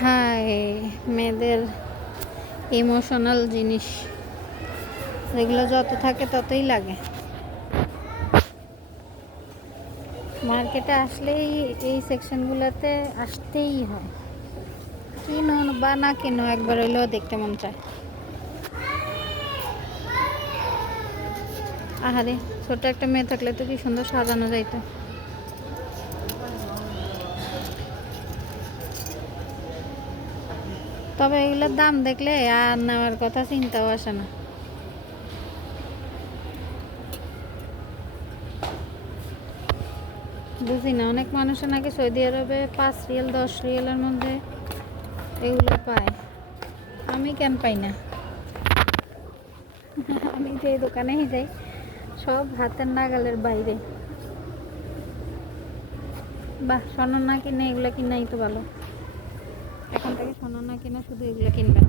হায়, মেয়েদের ইমোশনাল জিনিস যেগুলো যত থাকে ততই লাগে। মার্কেটে আসলেই এই সেকশনগুলোতে আসতেই হয়, কিনো বা না কিনো একবার হইলেও দেখতে মন চায়। আহারে, ছোট একটা মেয়ে থাকলে তো কি সুন্দর সাজানো যাইতো। তবে এগুলোর দাম দেখলে আর নেওয়ার কথা চিন্তাও আসে না। বুঝি না, অনেক মানুষের নাকি সৌদি আরবে 5 রিয়াল 10 রিয়ালের মধ্যে এগুলো পায়, আমি কেন পাই না? আমি যে দোকানেই যাই সব হাতের নাগালের বাইরে। বাহ, স্বর্ণ না কিনে এগুলো কিনাই তো ভালো। এখন থেকে স্বর্ণ না কিনে শুধু এগুলো কিনবেন।